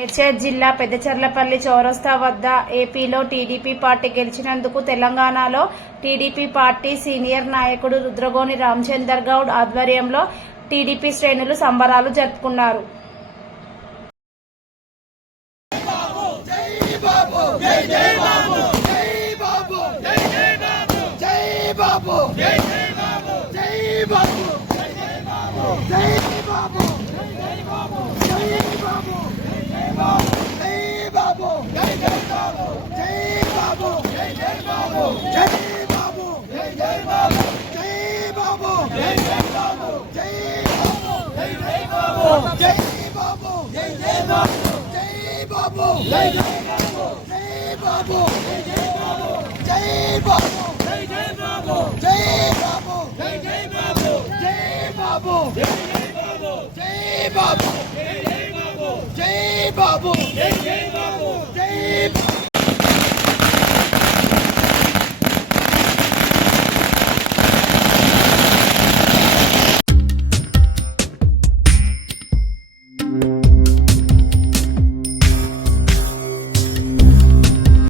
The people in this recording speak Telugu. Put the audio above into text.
మేడ్చల్ జిల్లా పెద్దచర్లపల్లి చౌరస్తా వద్ద ఏపీలో టీడీపీ పార్టీ గెలిచినందుకు తెలంగాణలో టీడీపీ పార్టీ సీనియర్ నాయకుడు రుద్రగోని రామచందర్ గౌడ్ ఆధ్వర్యంలో టీడీపీ శ్రేణులు సంబరాలు జరుపుకున్నారు. జై బాబు జై బాబు Jai Babu! Jai Babu! Jai Babu! Jai Babu!